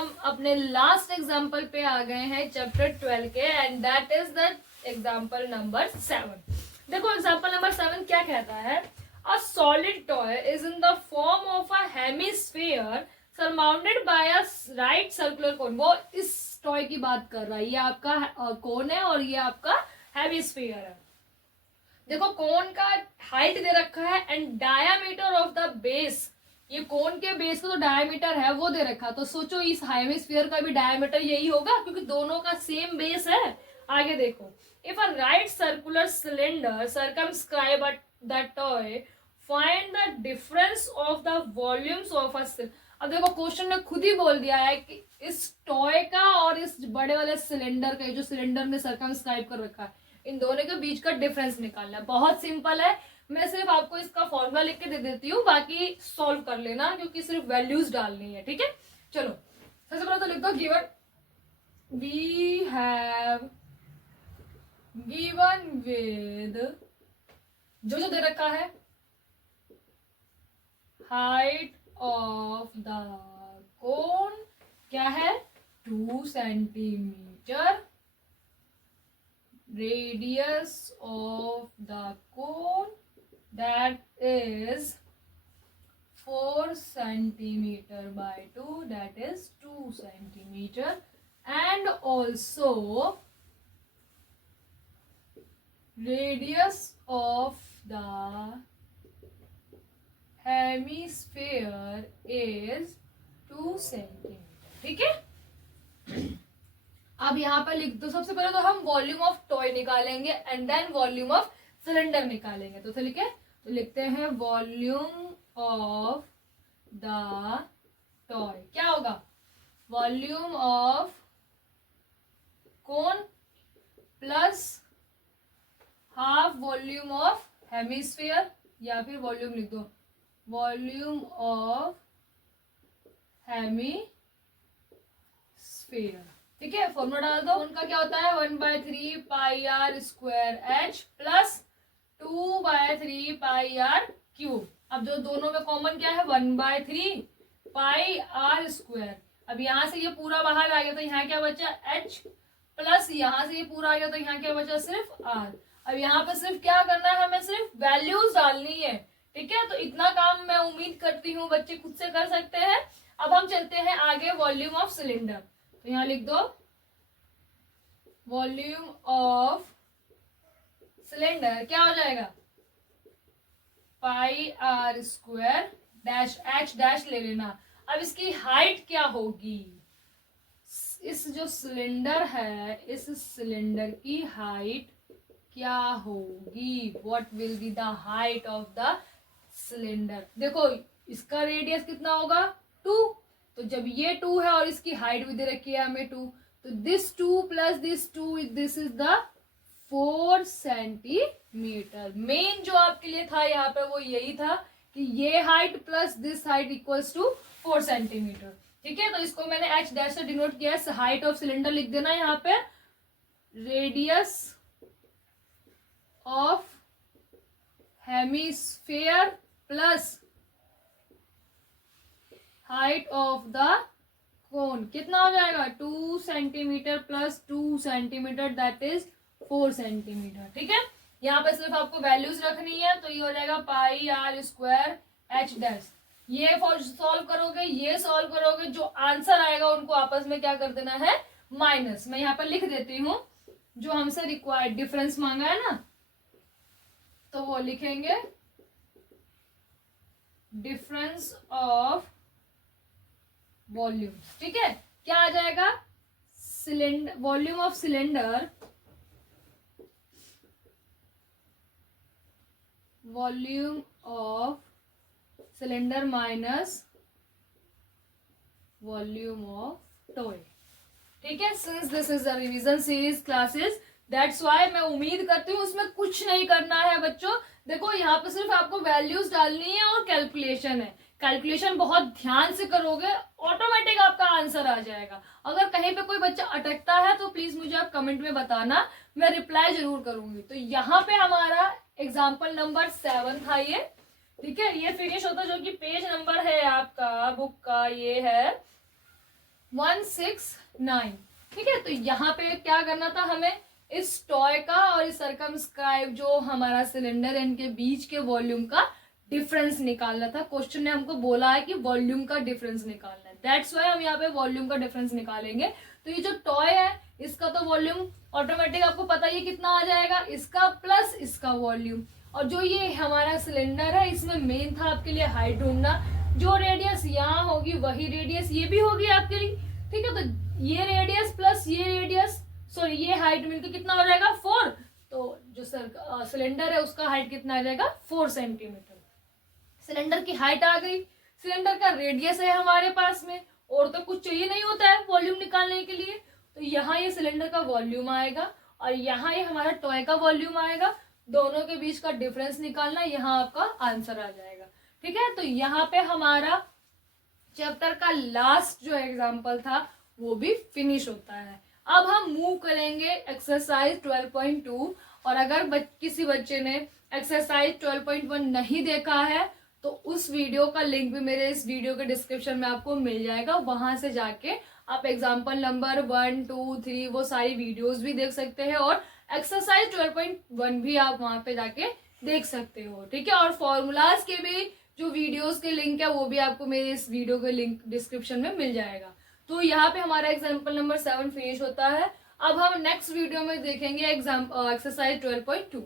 हम अपने last example पे आ गए हैं चैप्टर 12 के, and that is the example number 7। देखो एग्जाम्पल नंबर 7 क्या कहता है, a solid toy is in the form of a hemisphere surmounted by a right circular cone. वो इस टॉय की बात कर रहा है, ये आपका कोन है और ये आपका हेमिस्फीयर है। देखो कोन का हाइट दे रखा है and diameter of the base, ये कोन के बेस का तो डायमीटर है वो दे रखा, तो सोचो इस हेमिस्फीयर का भी डायमीटर यही होगा क्योंकि दोनों का सेम बेस है। आगे देखो, if a right circular cylinder circumscribe the toy find the difference of the volumes of a. अब देखो क्वेश्चन ने खुद ही बोल दिया है कि इस टॉय का और इस बड़े वाले सिलेंडर का, जो सिलेंडर ने सर्कमस्क्राइब कर रखा है, इन दोनों के बीच का डिफरेंस निकालना है। बहुत सिंपल है, मैं सिर्फ आपको इसका फॉर्मूला लिख के दे देती हूँ, बाकी सॉल्व कर लेना क्योंकि सिर्फ वैल्यूज डालनी है। ठीक है, चलो सबसे पहले तो लिख दो given, we have given with जो दे रखा है, हाइट ऑफ द कोन क्या है 2 centimetre, radius of the cone that is 4 centimeter by 2, that is 2 centimeter, and also radius of the hemisphere is 2 centimeter। ठीक है, अब यहाँ पर लिख दो, सबसे पहले तो हम वॉल्यूम ऑफ टॉय निकालेंगे and then volume of cylinder निकालेंगे। तो लिखे, तो लिखते हैं वॉल्यूम ऑफ द टॉय क्या होगा, volume of cone plus half volume of hemisphere, या फिर वॉल्यूम लिख दो वॉल्यूम ऑफ हेमिस्फीयर। ठीक है, फॉर्मूला डाल दो, उनका क्या होता है 1/3 pi r square h plus 2/3 pi r cube. अब जो दोनों में कॉमन क्या है 1/3 पाई आर स्क्वायर। अब यहाँ से ये पूरा बाहर आ गया तो यहाँ क्या बचा एच, प्लस यहाँ से ये पूरा आ गया तो यहाँ क्या बचा सिर्फ आर। अब यहाँ पे सिर्फ क्या करना है, हमें सिर्फ वैल्यूज डालनी है। ठीक है, तो इतना काम मैं उम्मीद करती हूँ बच्चे खुद से कर सकते हैं। अब हम चलते हैं आगे वॉल्यूम ऑफ सिलेंडर, तो यहाँ लिख दो वॉल्यूम ऑफ सिलेंडर क्या हो जाएगा pi r square dash h dash ले लेना। अब इसकी हाइट क्या होगी, इस जो सिलेंडर है इस सिलेंडर की हाइट क्या होगी, what will be the height of the cylinder. देखो इसका रेडियस कितना होगा 2, तो जब ये 2 है और इसकी हाइट भी दे रखी है हमें 2, तो this 2 plus this 2 this is the 4 centimetre. Main जो आपके लिए था यहाँ पे वो यही था कि ये height plus this height equals to 4 centimetre. ठीक है, तो इसको मैंने एच डैश से डिनोट किया है, हाइट ऑफ सिलेंडर लिख देना यहाँ पे, radius of hemisphere plus height of the cone कितना हो जाएगा 2 centimetre plus 2 centimetre that is 4 centimetre. ठीक है, यहाँ पे सिर्फ आपको वैल्यूज रखनी है, तो ये हो जाएगा pi r square H dash. ये सॉल्व करोगे, ये सॉल्व करोगे, जो आंसर आएगा उनको आपस में क्या कर देना है माइनस। मैं यहाँ पर लिख देती हूँ जो हमसे रिक्वायर्ड डिफरेंस मांगा है ना, तो वो लिखेंगे डिफरेंस ऑफ वॉल्यूम। ठीक है, क्या आ जाएगा cylinder volume of cylinder, volume of cylinder minus volume of toy. ठीक है, since this is the revision series classes that's why मैं उम्मीद करती हूँ उसमें कुछ नहीं करना है बच्चों। देखो यहाँ पे सिर्फ आपको वैल्यूज डालनी है और कैलकुलेशन है, कैलकुलेशन बहुत ध्यान से करोगे ऑटोमेटिक आपका आंसर आ जाएगा। अगर कहीं पे कोई बच्चा अटकता है तो प्लीज मुझे आप कमेंट में बताना, मैं रिप्लाई जरूर करूंगी। तो यहाँ पे हमारा एग्जाम्पल नंबर 7 था ये। ठीक है, ये फिनिश होता जो कि पेज नंबर है आपका बुक का, ये है 169। ठीक है, तो यहाँ पे क्या करना था हमें, इस टॉय का और इस सर्कमस्क्राइब जो हमारा सिलेंडर है इनके बीच के वॉल्यूम का डिफरेंस निकालना था। क्वेश्चन ने हमको बोला है कि वॉल्यूम का डिफरेंस निकालना है, दैट्स वाई हम यहाँ पे वॉल्यूम का डिफरेंस निकालेंगे। तो ये जो टॉय है इसका तो वॉल्यूम ऑटोमेटिक आपको पता ही कितना आ जाएगा, इसका प्लस इसका वॉल्यूम। और जो ये हमारा सिलेंडर है इसमें मेन था आपके लिए हाइट ढूंढना, जो रेडियस यहाँ होगी वही रेडियस ये भी होगी आपके लिए। ठीक है, तो ये रेडियस प्लस ये रेडियस, सॉरी ये हाइट मिलकर कितना हो जाएगा 4। तो जो सिलेंडर है उसका हाइट कितना आ जाएगा 4 सेंटीमीटर। सिलेंडर की हाइट आ गई, सिलेंडर का रेडियस है हमारे पास में, और तो कुछ चाहिए नहीं होता है वॉल्यूम निकालने के लिए। तो यहाँ ये सिलेंडर का वॉल्यूम आएगा और यहाँ ये हमारा टॉय का वॉल्यूम आएगा, दोनों के बीच का डिफरेंस निकालना, यहाँ आपका आंसर आ जाएगा। ठीक है, तो यहाँ पे हमारा चैप्टर का लास्ट जो एग्जाम्पल था वो भी फिनिश होता है। अब हम मूव करेंगे एक्सरसाइज 12.2। और अगर किसी बच्चे ने एक्सरसाइज 12.1 नहीं देखा है तो उस वीडियो का लिंक भी मेरे इस वीडियो के डिस्क्रिप्शन में आपको मिल जाएगा, वहां से जाके आप एग्जाम्पल नंबर 1, 2, 3 वो सारी वीडियोस भी देख सकते हैं और एक्सरसाइज 12.1 भी आप वहां पे जाके देख सकते हो। ठीक है, और फॉर्मूलाज के भी जो वीडियोस के लिंक है वो भी आपको मेरे इस वीडियो के लिंक डिस्क्रिप्शन में मिल जाएगा। तो यहाँ पे हमारा एग्जाम्पल नंबर 7 फिनिश होता है। अब हम नेक्स्ट वीडियो में देखेंगे एक्सरसाइज 12.2।